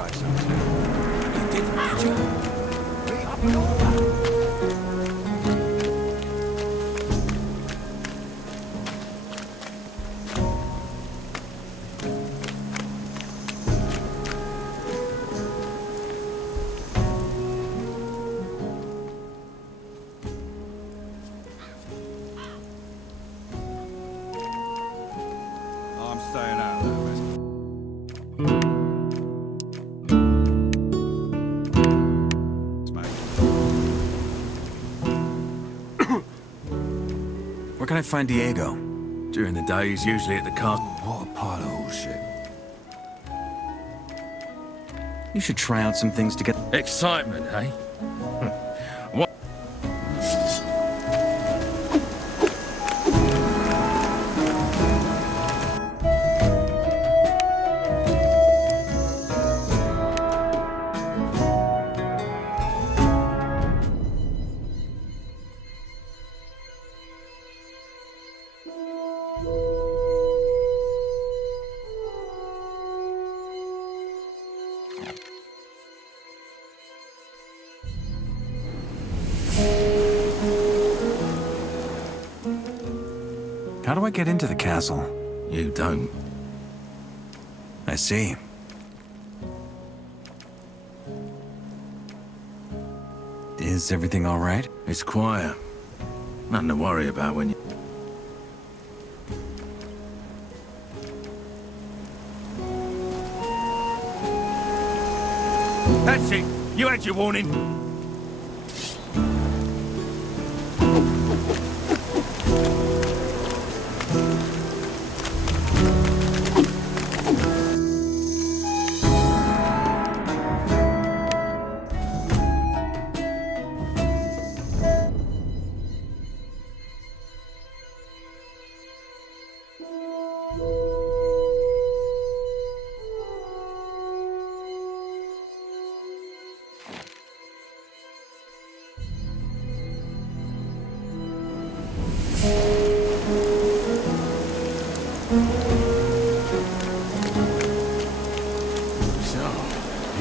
try some too. You didn't, did you? Be up and all that. I'm staying out of that risk. Where can I find Diego? During the day, he's usually at the castle. What a pile of bullshit. You should try out some things to get... Excitement, eh? What? How do I get into the castle? You don't. I see. Is everything all right? It's quiet. Nothing to worry about when you... That's it! You had your warning!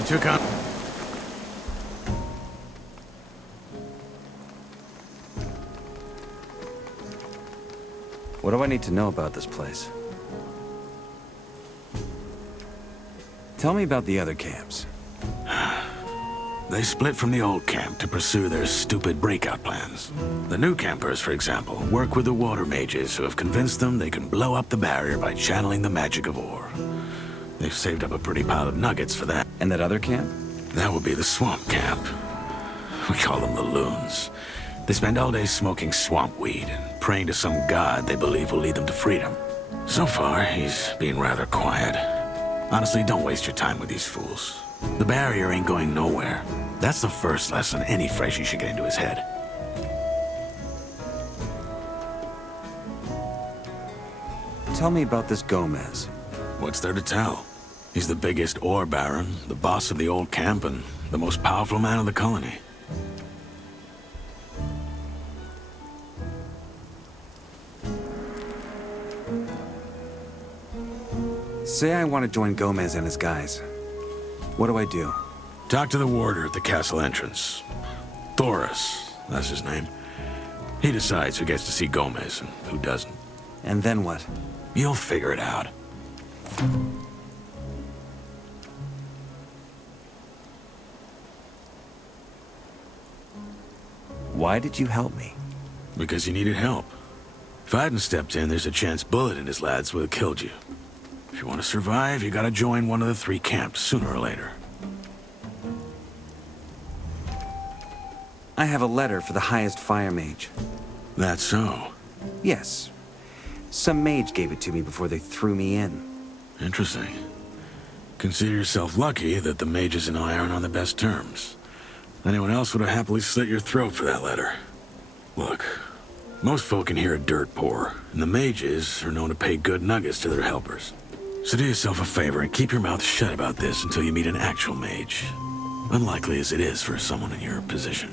Took on. What do I need to know about this place? Tell me about the other camps. They split from the old camp to pursue their stupid breakout plans. The new campers, for example, work with the water mages who have convinced them they can blow up the barrier by channeling the magic of ore. They've saved up a pretty pile of nuggets for that. And that other camp? That would be the swamp camp. We call them the loons. They spend all day smoking swamp weed and praying to some god they believe will lead them to freedom. So far, he's been rather quiet. Honestly, don't waste your time with these fools. The barrier ain't going nowhere. That's the first lesson any freshie should get into his head. Tell me about this Gomez. What's there to tell? He's the biggest ore baron, the boss of the old camp, and the most powerful man of the colony. Say I want to join Gomez and his guys. What do I do? Talk to the warder at the castle entrance. Thoris, that's his name. He decides who gets to see Gomez and who doesn't. And then what? You'll figure it out. Why did you help me? Because you needed help. If I hadn't stepped in, there's a chance Bullet and his lads would have killed you. If you want to survive, you gotta join one of the three camps sooner or later. I have a letter for the highest fire mage. That's so. Yes. Some mage gave it to me before they threw me in. Interesting. Consider yourself lucky that the mages and I aren't on the best terms. Anyone else would have happily slit your throat for that letter. Look, most folk in here are dirt poor, and the mages are known to pay good nuggets to their helpers. So do yourself a favor and keep your mouth shut about this until you meet an actual mage. Unlikely as it is for someone in your position.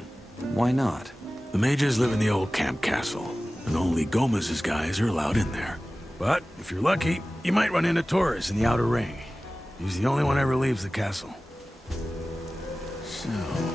Why not? The mages live in the old camp castle, and only Gomez's guys are allowed in there. But if you're lucky, you might run into Torres in the outer ring. He's the only one ever leaves the castle. So...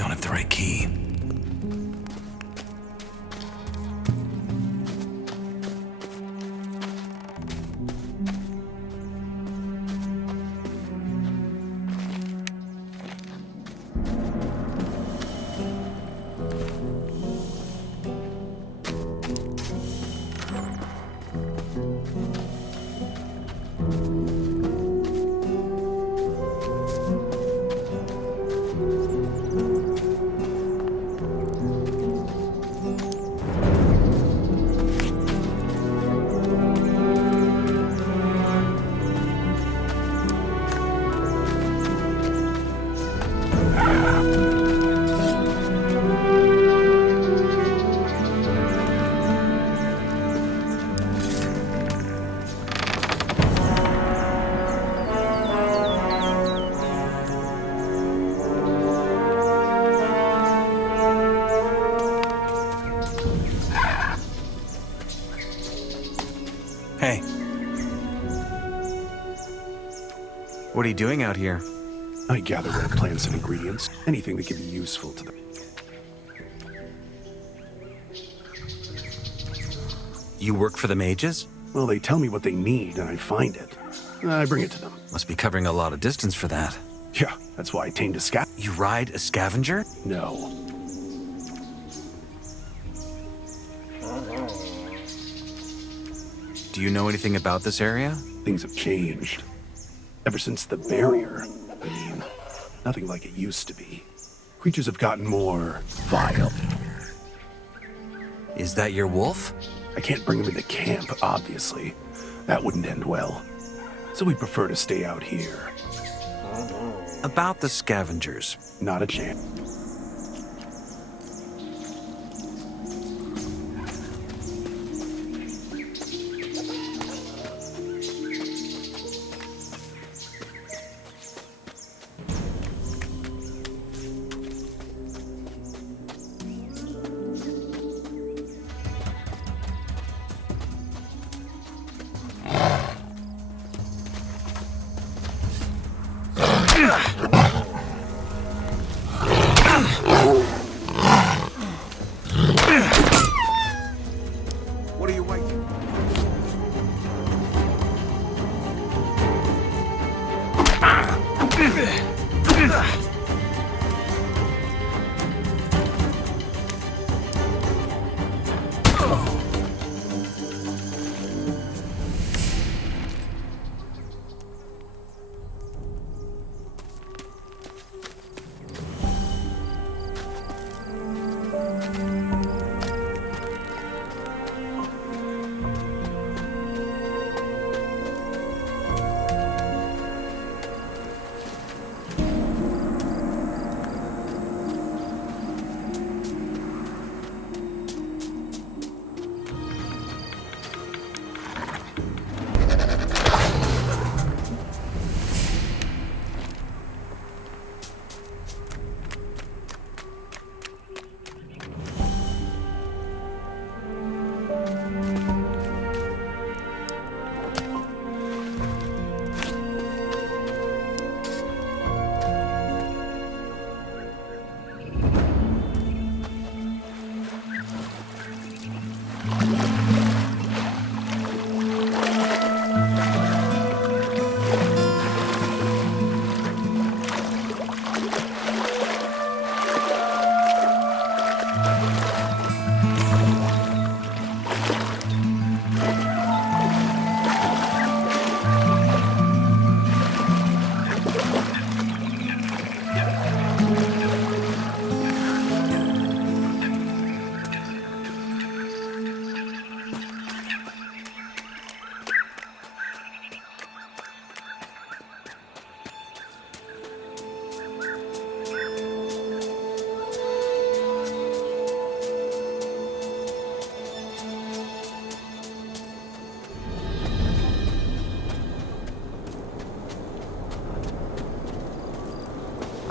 don't have the right key. Hey. What are you doing out here? I gather rare plants and ingredients, anything that can be useful to them. You work for the mages? Well, they tell me what they need, and I find it. I bring it to them. Must be covering a lot of distance for that. Yeah, that's why I tamed a scat. You ride a scavenger? No. Do you know anything about this area? Things have changed. Ever since the barrier. I mean, nothing like it used to be. Creatures have gotten more vile. Is that your wolf? I can't bring him into camp, obviously. That wouldn't end well. So we prefer to stay out here. About the scavengers. Not a chance. What are you waiting?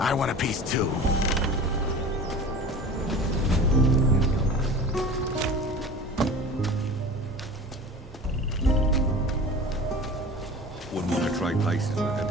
I want a piece too. Wouldn't want to trade places with him.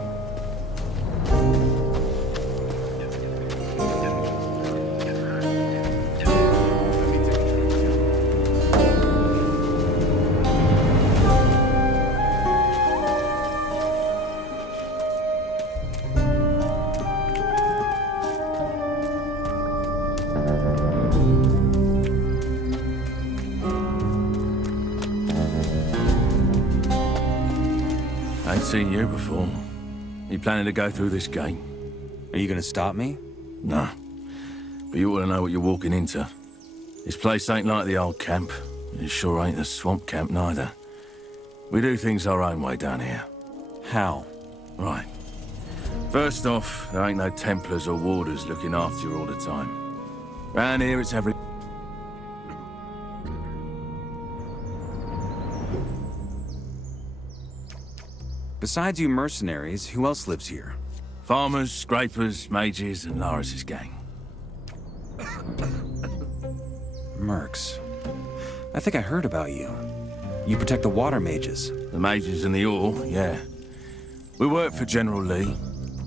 Ain't seen you before. You planning to go through this gate? Are you gonna stop me? No. But you ought to know what you're walking into. This place ain't like the old camp. It sure ain't the swamp camp neither. We do things our own way down here. How? Right. First off, there ain't no Templars or warders looking after you all the time. Round here it's every... Besides you mercenaries, who else lives here? Farmers, scrapers, mages, and Laris's gang. Mercs. I think I heard about you. You protect the water mages. The mages and the ore, yeah. We work for General Lee,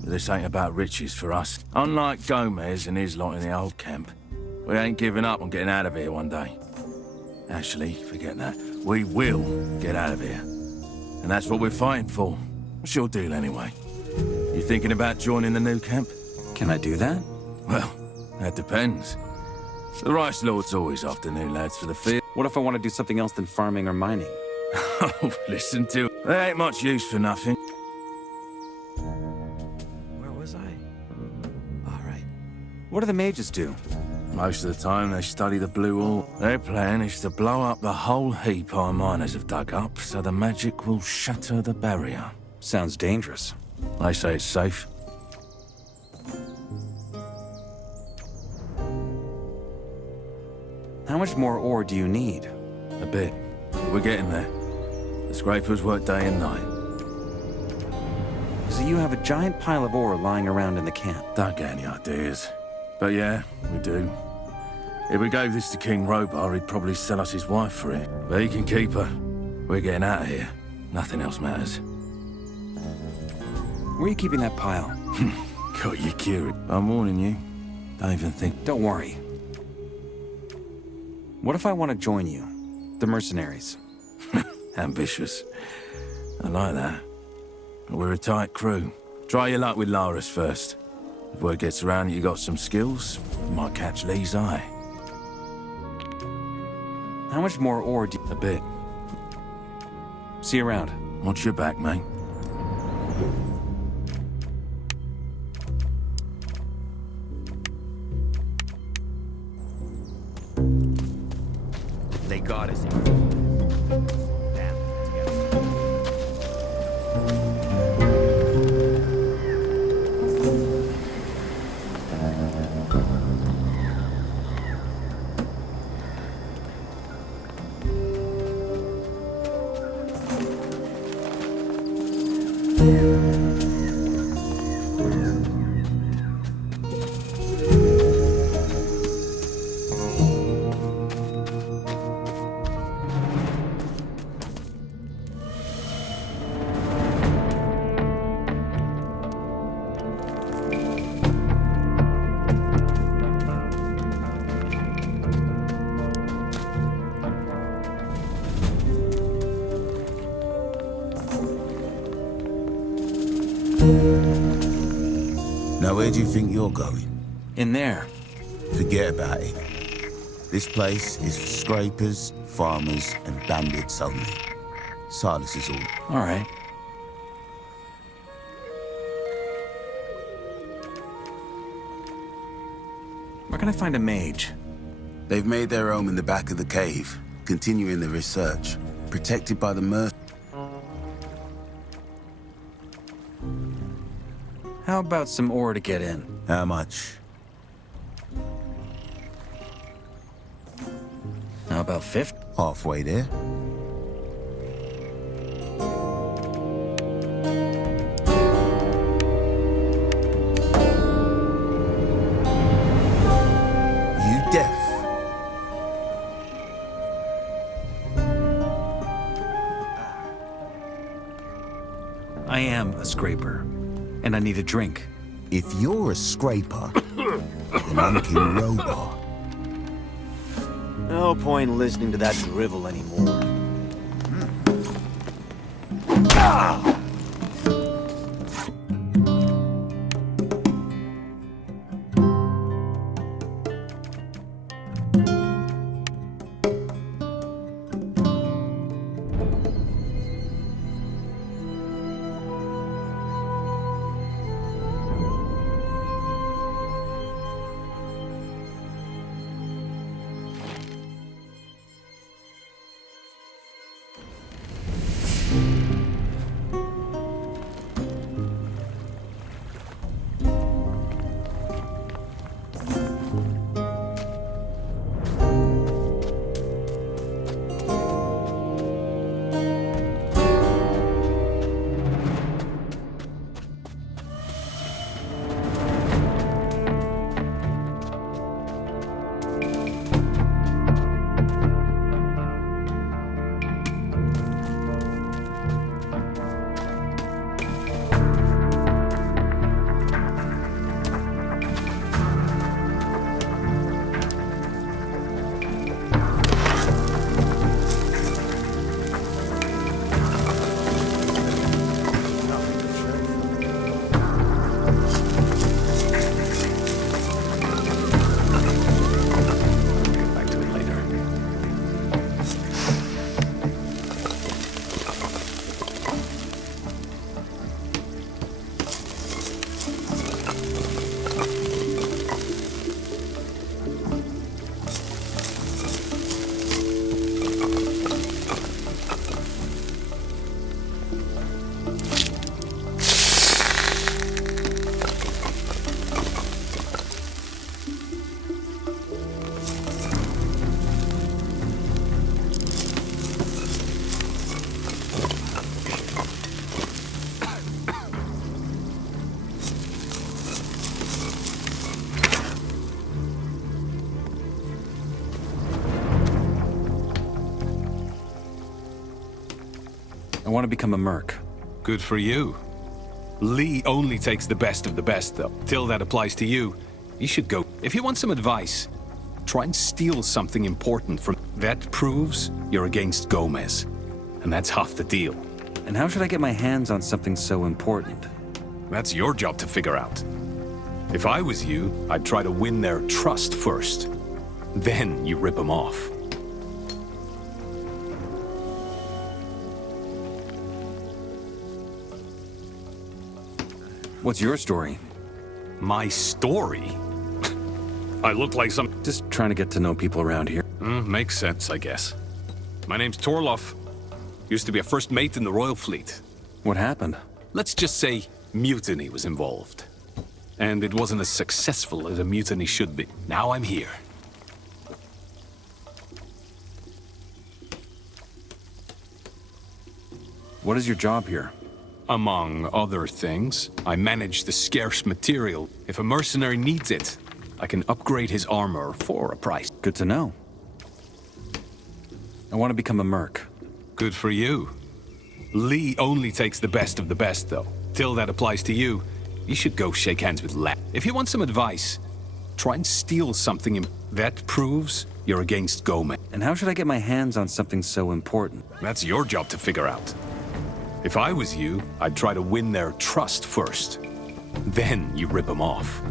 but this ain't about riches for us. Unlike Gomez and his lot in the old camp, we ain't giving up on getting out of here one day. Actually, forget that. We will get out of here. And that's what we're fighting for. What's your deal anyway? You thinking about joining the new camp? Can I do that? Well, that depends. The Rice Lord's always after new lads for the field. What if I want to do something else than farming or mining? Oh, listen to it. There ain't much use for nothing. Where was I? All right. What do the mages do? Most of the time they study the blue ore. Their plan is to blow up the whole heap our miners have dug up so the magic will shatter the barrier. Sounds dangerous. They say it's safe. How much more ore do you need? A bit. We're getting there. The scrapers work day and night. So you have a giant pile of ore lying around in the camp. Don't get any ideas. But yeah, we do. If we gave this to King Robar, he'd probably sell us his wife for it. But he can keep her. We're getting out of here. Nothing else matters. Where are you keeping that pile? Got you curious. I'm warning you. Don't even think. Don't worry. What if I want to join you? The mercenaries. Ambitious. I like that. But we're a tight crew. Try your luck with Laris first. If word gets around that you got some skills, you might catch Lee's eye. How much more ore do you... A bit. See you around. Watch your back, mate. They got us. Damn. Now, where do you think you're going? In there. Forget about it. This place is for scrapers, farmers, and bandits only. Silas is all. All right. Where can I find a mage? They've made their home in the back of the cave, continuing the research, protected by the How about some ore to get in? How much? How about 50? Halfway there. You deaf? I am a scraper, and I need a drink. If you're a scraper, then I'm King Robar. No point in listening to that drivel anymore. want to become a merc. Good for you. Lee only takes the best of the best, though. Till that applies to you, you should go. If you want some advice, try and steal something important from... That proves you're against Gomez. And that's half the deal. And how should I get my hands on something so important? That's your job to figure out. If I was you, I'd try to win their trust first. Then you rip them off. What's your story? My story? I look like some... Just trying to get to know people around here. Makes sense, I guess. My name's Torloff. Used to be a first mate in the Royal Fleet. What happened? Let's just say mutiny was involved. And it wasn't as successful as a mutiny should be. Now I'm here. What is your job here? Among other things, I manage the scarce material. If a mercenary needs it, I can upgrade his armor for a price. Good to know. I want to become a merc. Good for you. Lee only takes the best of the best, though. Till that applies to you, you should go shake hands with Lap. If you want some advice, try and steal something. That proves you're against Gomez. And how should I get my hands on something so important? That's your job to figure out. If I was you, I'd try to win their trust first. Then you rip them off.